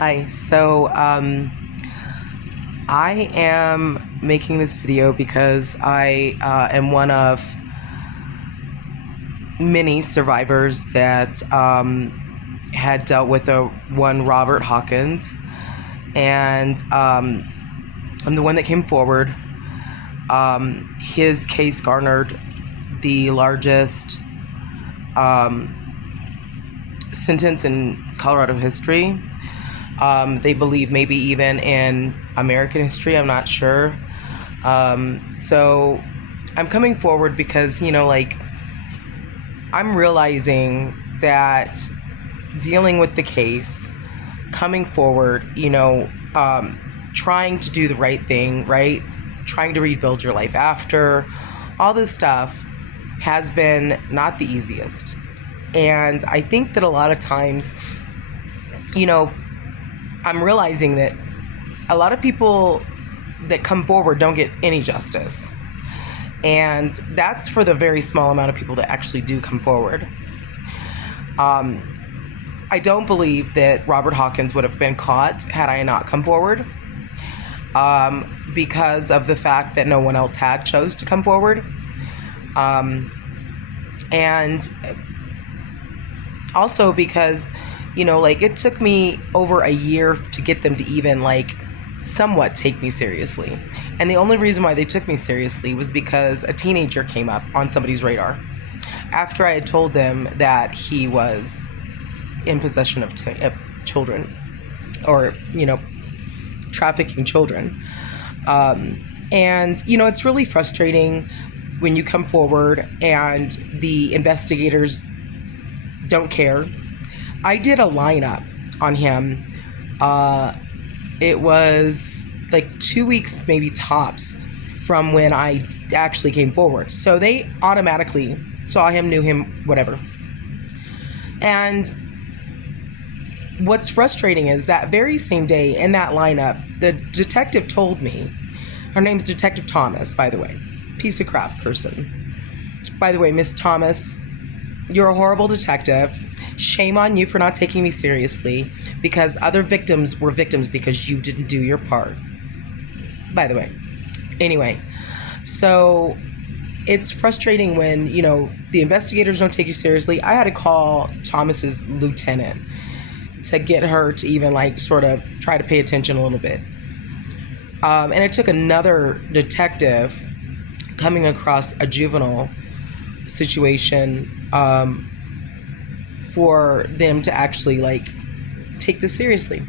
Hi. I am making this video because I am one of many survivors that had dealt with one Robert Hawkins, and I'm the one that came forward. His case garnered the largest sentence in Colorado history. They believe maybe even in American history. I'm not sure. So I'm coming forward because, I'm realizing that dealing with the case, coming forward, trying to do the right thing, right? Trying to rebuild your life after, all this stuff has been not the easiest. And I think that a lot of times, I'm realizing that a lot of people that come forward don't get any justice. And that's for the very small amount of people that actually do come forward. I don't believe that Robert Hawkins would have been caught had I not come forward, because of the fact that no one else had chose to come forward. And also because, it took me over a year to get them to even somewhat take me seriously. And the only reason why they took me seriously was because a teenager came up on somebody's radar after I had told them that he was in possession of children, or, trafficking children. And, it's really frustrating when you come forward and the investigators don't care. I did a lineup on him. It was 2 weeks, maybe tops, from when I actually came forward. So they automatically saw him, knew him, whatever. And what's frustrating is that very same day in that lineup, the detective told me, her name's Detective Thomas, by the way, piece of crap person. By the way, Miss Thomas, you're a horrible detective. Shame on you for not taking me seriously, because other victims were victims because you didn't do your part. By the way. Anyway, so it's frustrating when, the investigators don't take you seriously. I had to call Thomas's lieutenant to get her to even sort of try to pay attention a little bit. And it took another detective coming across a juvenile situation for them to actually take this seriously.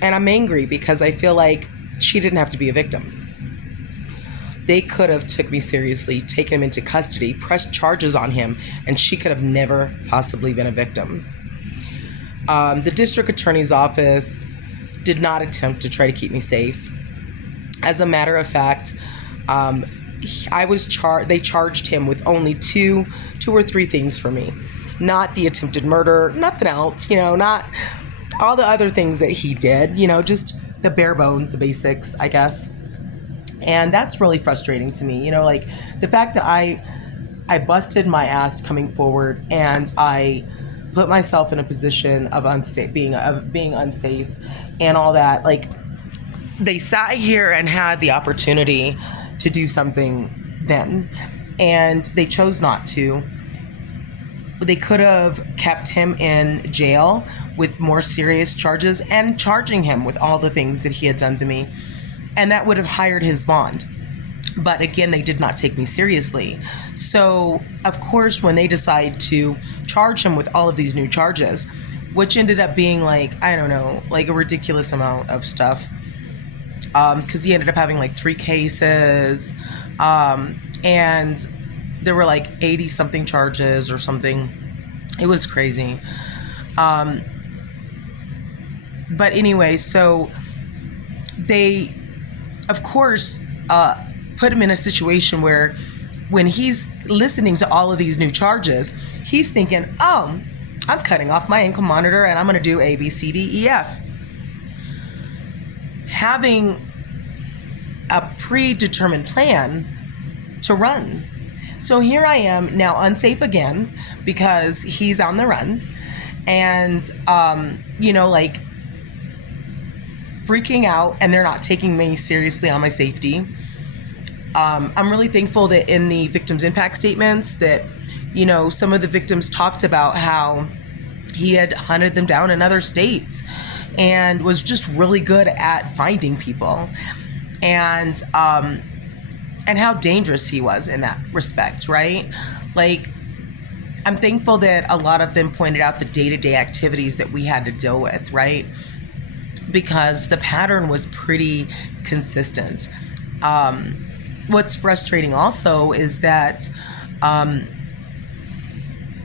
And I'm angry because I feel like she didn't have to be a victim. They could have took me seriously, taken him into custody, pressed charges on him, and she could have never possibly been a victim. The district attorney's office did not attempt to try to keep me safe. As a matter of fact, they charged him with only two or three things for me. Not the attempted murder, nothing else, not all the other things that he did, just the bare bones, the basics, I guess. And that's really frustrating to me, the fact that I busted my ass coming forward and I put myself in a position of being unsafe and all that. They sat here and had the opportunity to do something then, and they chose not to. They could have kept him in jail with more serious charges and charging him with all the things that he had done to me, and that would have hired his bond. But again, they did not take me seriously. So, of course, when they decide to charge him with all of these new charges, which ended up being a ridiculous amount of stuff, because he ended up having 3 cases, and there were 80 something charges or something. It was crazy. But anyway, so they, of course, put him in a situation where when he's listening to all of these new charges, he's thinking, oh, I'm cutting off my ankle monitor and I'm going to do A, B, C, D, E, F. Having a predetermined plan to run. So here I am now unsafe again because he's on the run. and like freaking out, and they're not taking me seriously on my safety. I'm really thankful that in the victims' impact statements that, some of the victims talked about how he had hunted them down in other states and was just really good at finding people, and how dangerous he was in that respect, right? Like, I'm thankful that a lot of them pointed out the day-to-day activities that we had to deal with, right? Because the pattern was pretty consistent. What's frustrating also is that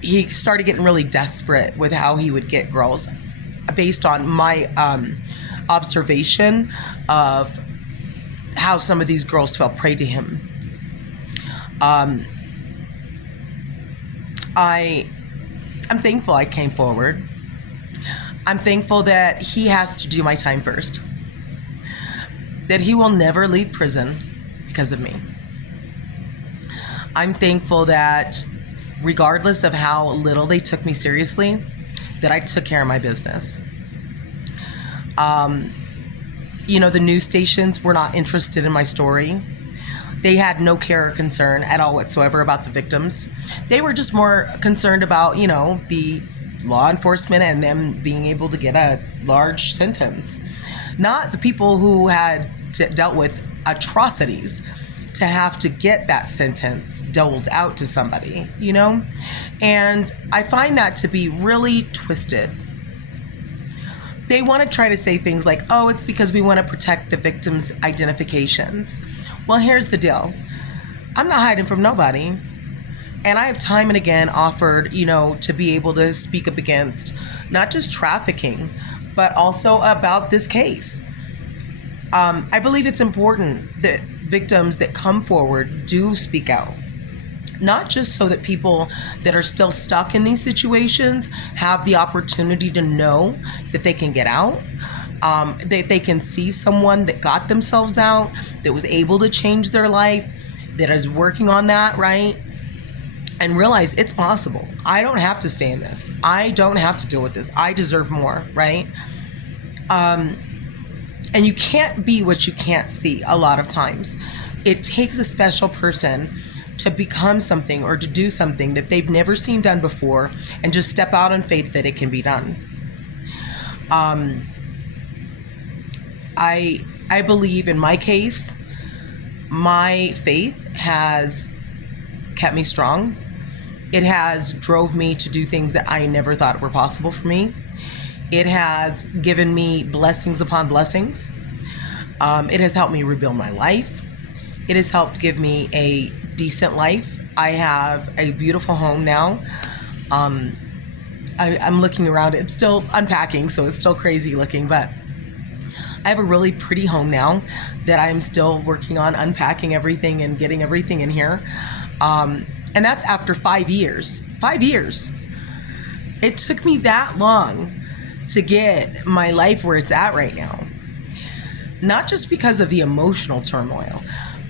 he started getting really desperate with how he would get girls based on my observation of how some of these girls fell prey to him. I'm thankful I came forward. I'm thankful that he has to do my time first. That he will never leave prison because of me. I'm thankful that regardless of how little they took me seriously, that I took care of my business. The news stations were not interested in my story. They had no care or concern at all whatsoever about the victims. They were just more concerned about, the law enforcement and them being able to get a large sentence. Not the people who had dealt with atrocities to have to get that sentence doled out to somebody, And I find that to be really twisted. They want to try to say things like, oh, it's because we want to protect the victims' identifications. Well, here's the deal. I'm not hiding from nobody. And I have time and again offered, to be able to speak up against not just trafficking, but also about this case. I believe it's important that victims that come forward do speak out. Not just so that people that are still stuck in these situations have the opportunity to know that they can get out, that they can see someone that got themselves out, that was able to change their life, that is working on that, right? And realize it's possible. I don't have to stay in this. I don't have to deal with this. I deserve more, right? And you can't be what you can't see a lot of times. It takes a special person to become something or to do something that they've never seen done before and just step out in faith that it can be done. I believe in my case, my faith has kept me strong. It has drove me to do things that I never thought were possible for me. It has given me blessings upon blessings. It has helped me rebuild my life. It has helped give me a decent life. I have a beautiful home now. I'm looking around. It's still unpacking, so it's still crazy looking, but I have a really pretty home now that I'm still working on unpacking everything and getting everything in here. And that's after 5 years. 5 years. It took me that long to get my life where it's at right now. Not just because of the emotional turmoil,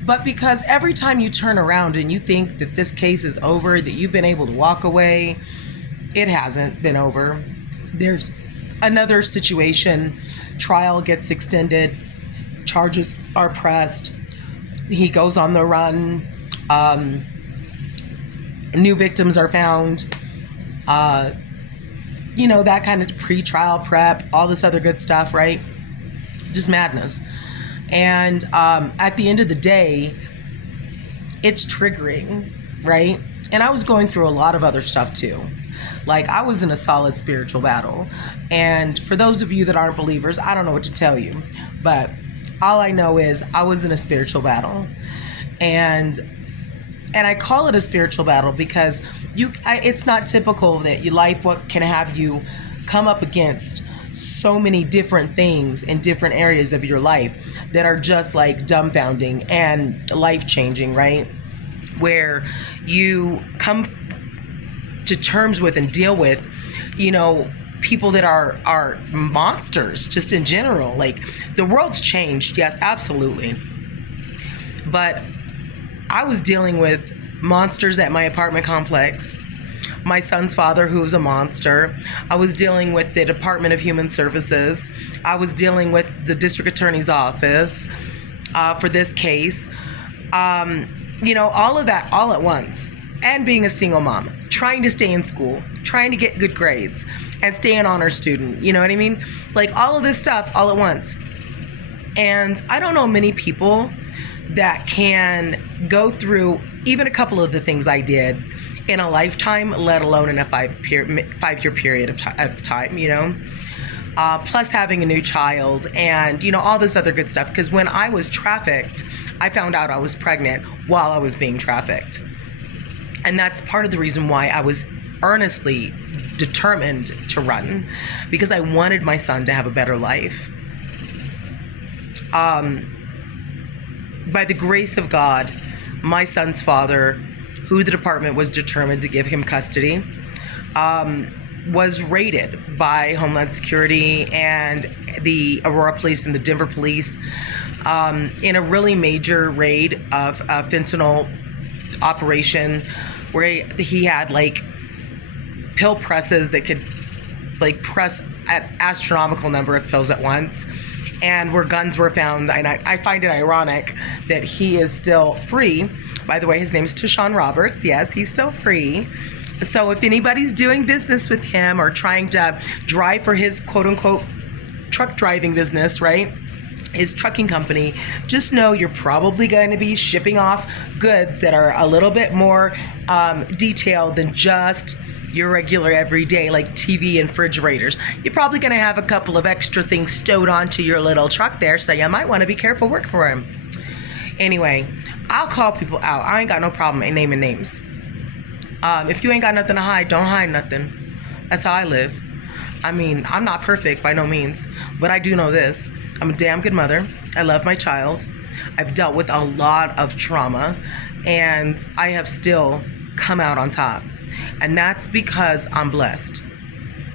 but because every time you turn around and you think that this case is over, that you've been able to walk away, it hasn't been over. There's another situation, trial gets extended, charges are pressed, he goes on the run, new victims are found, that kind of pre-trial prep, all this other good stuff, right? Just madness. And at the end of the day, it's triggering, right? And I was going through a lot of other stuff too. Like, I was in a solid spiritual battle. And for those of you that aren't believers, I don't know what to tell you. But all I know is I was in a spiritual battle. And I call it a spiritual battle because it's not typical that your life can have you come up against so many different things in different areas of your life that are just like dumbfounding and life-changing, right? Where you come to terms with and deal with, people that are monsters just in general. Like, the world's changed, yes, absolutely. But I was dealing with monsters at my apartment complex, my son's father, who was a monster. I was dealing with the Department of Human Services. I was dealing with the district attorney's office for this case. All of that all at once. And being a single mom, trying to stay in school, trying to get good grades, and stay an honor student. You know what I mean? Like all of this stuff all at once. And I don't know many people that can go through even a couple of the things I did in a lifetime, let alone in a 5-year period of time, plus having a new child and, all this other good stuff. Because when I was trafficked, I found out I was pregnant while I was being trafficked. And that's part of the reason why I was earnestly determined to run, because I wanted my son to have a better life. By the grace of God, my son's father, who the department was determined to give him custody, was raided by Homeland Security and the Aurora Police and the Denver Police in a really major raid of fentanyl operation, where he had pill presses that could press an astronomical number of pills at once, and where guns were found. And I find it ironic that he is still free. By the way, his name is Tashawn Roberts. Yes, he's still free. So if anybody's doing business with him or trying to drive for his quote unquote truck driving business, right? His trucking company, just know you're probably going to be shipping off goods that are a little bit more detailed than just your regular everyday, like TV and refrigerators. You're probably going to have a couple of extra things stowed onto your little truck there, so you might want to be careful work for him. Anyway, I'll call people out. I ain't got no problem in naming names. If you ain't got nothing to hide, don't hide nothing. That's how I live. I mean, I'm not perfect by no means, but I do know this. I'm a damn good mother. I love my child. I've dealt with a lot of trauma, and I have still come out on top. And that's because I'm blessed.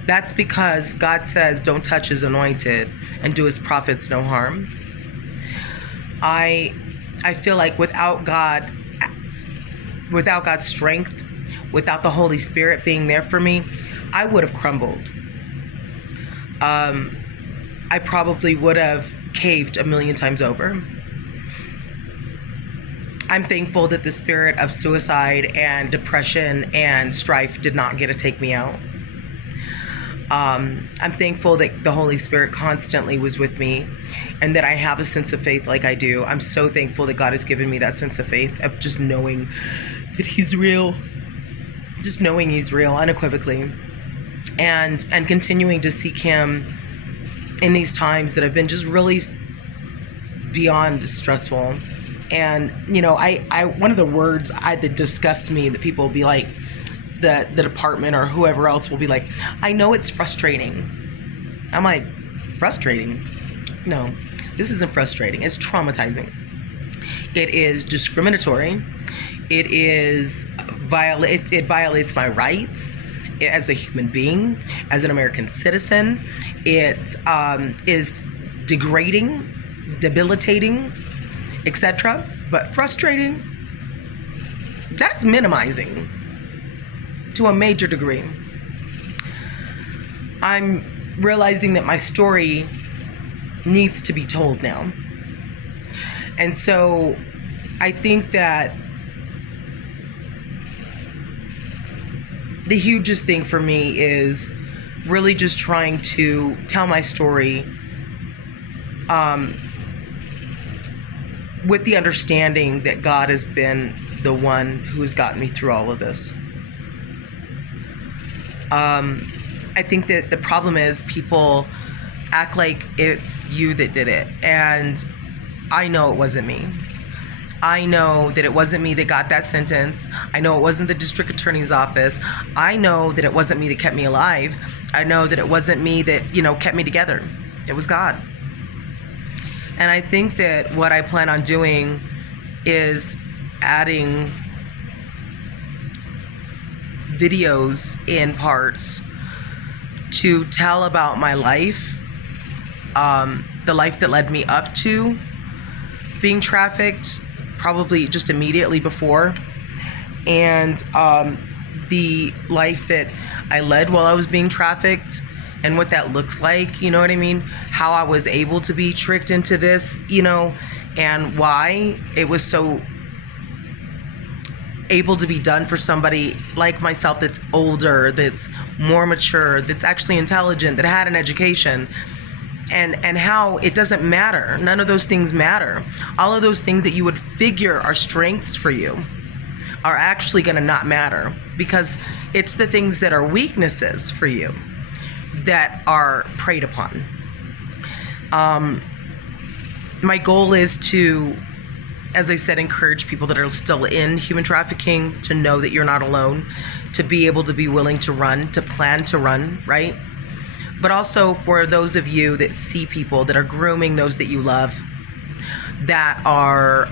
That's because God says, don't touch his anointed and do his prophets no harm. I feel like without God's strength, without the Holy Spirit being there for me, I would have crumbled. I probably would have caved a million times over. I'm thankful that the spirit of suicide and depression and strife did not get to take me out. I'm thankful that the Holy Spirit constantly was with me and that I have a sense of faith like I do. I'm so thankful that God has given me that sense of faith of just knowing that he's real. Just knowing he's real unequivocally. And continuing to seek him in these times that have been just really beyond stressful. And, I one of the words that disgusts me, that people will be like, the department or whoever else will be like, I know it's frustrating. I'm like, frustrating? No, this isn't frustrating. It's traumatizing. It is discriminatory. It violates my rights as a human being, as an American citizen. It is degrading, debilitating, etc. But frustrating, that's minimizing to a major degree. I'm realizing that my story needs to be told now. And so I think that the hugest thing for me is really just trying to tell my story with the understanding that God has been the one who has gotten me through all of this. I think that the problem is people act like it's you that did it. And I know it wasn't me. I know that it wasn't me that got that sentence. I know it wasn't the district attorney's office. I know that it wasn't me that kept me alive. I know that it wasn't me that, kept me together. It was God. And I think that what I plan on doing is adding videos in parts to tell about my life, the life that led me up to being trafficked, probably just immediately before, and the life that I led while I was being trafficked and what that looks like, you know what I mean? How I was able to be tricked into this, and why it was so able to be done for somebody like myself that's older, that's more mature, that's actually intelligent, that had an education, and how it doesn't matter. None of those things matter. All of those things that you would figure are strengths for you are actually going to not matter, because it's the things that are weaknesses for you that are preyed upon. My goal is to, as I said, encourage people that are still in human trafficking to know that you're not alone, to be able to be willing to run, to plan to run, right? But also for those of you that see people that are grooming those that you love, that are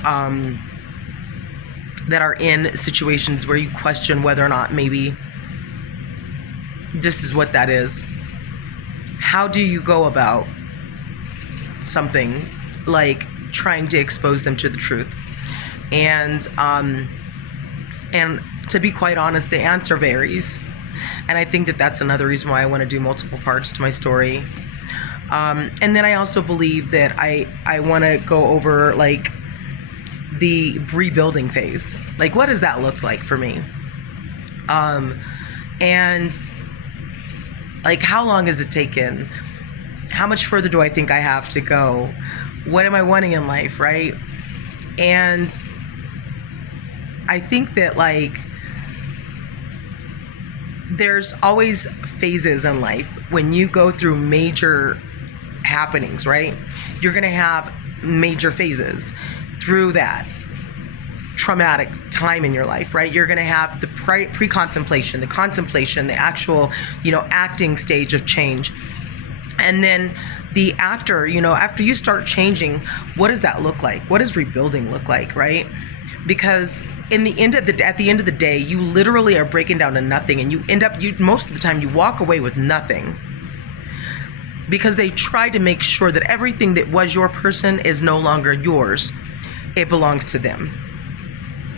in situations where you question whether or not maybe this is what that is. How do you go about something like trying to expose them to the truth? And to be quite honest, the answer varies. And I think that that's another reason why I want to do multiple parts to my story. And then I also believe that I want to go over like the rebuilding phase. Like, what does that look like for me? And like, how long has it taken? How much further do I think I have to go? What am I wanting in life, right? And I think that like there's always phases in life when you go through major happenings, right? You're going to have major phases through that traumatic time in your life, right? You're going to have the pre-contemplation, the contemplation, the actual, acting stage of change. And then the after you start changing, what does that look like? What does rebuilding look like, right? Because at the end of the day, you literally are breaking down to nothing, and most of the time you walk away with nothing, because they try to make sure that everything that was your person is no longer yours. It belongs to them.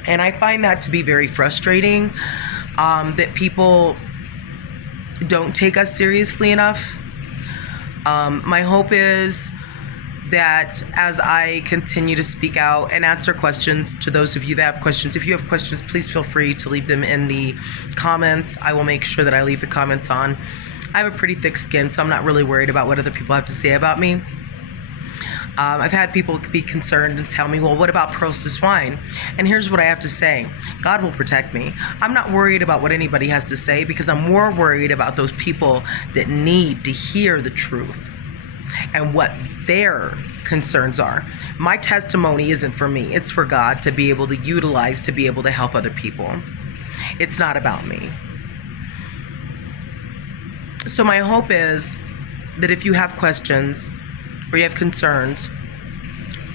And I find that to be very frustrating, that people don't take us seriously enough. My hope is that as I continue to speak out and answer questions to those of you that have questions, if you have questions, please feel free to leave them in the comments. I will make sure that I leave the comments on. I have a pretty thick skin, so I'm not really worried about what other people have to say about me. I've had people be concerned and tell me, well, what about pearls to swine? And here's what I have to say. God will protect me. I'm not worried about what anybody has to say, because I'm more worried about those people that need to hear the truth and what their concerns are. My testimony isn't for me. It's for God to be able to utilize, to be able to help other people. It's not about me. So my hope is that if you have questions or you have concerns,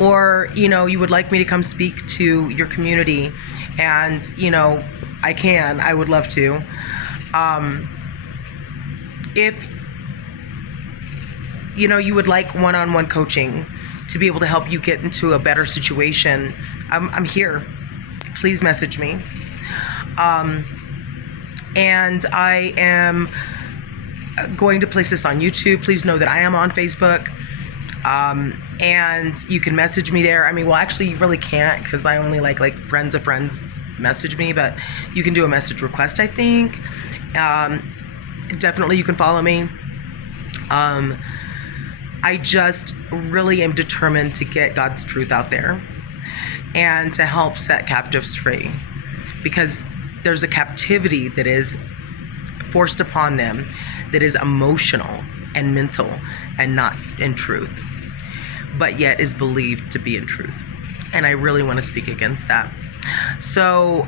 or, you would like me to come speak to your community, and, I would love to. If, you would like one-on-one coaching to be able to help you get into a better situation, I'm here. Please message me. And I am going to place this on YouTube. Please know that I am on Facebook. And you can message me there. Actually, you really can't, because I only like friends of friends message me, but you can do a message request, I think. Definitely you can follow me. I just really am determined to get God's truth out there and to help set captives free, because there's a captivity that is forced upon them that is emotional and mental and not in truth, but yet is believed to be in truth. And I really want to speak against that. So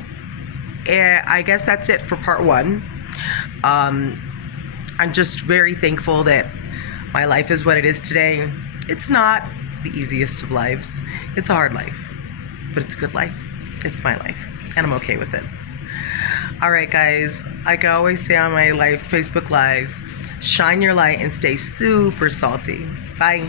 I guess that's it for part one. I'm just very thankful that my life is what it is today. It's not the easiest of lives. It's a hard life, but it's a good life. It's my life, and I'm okay with it. All right, guys, like I always say on my Facebook Lives, shine your light and stay super salty. Bye.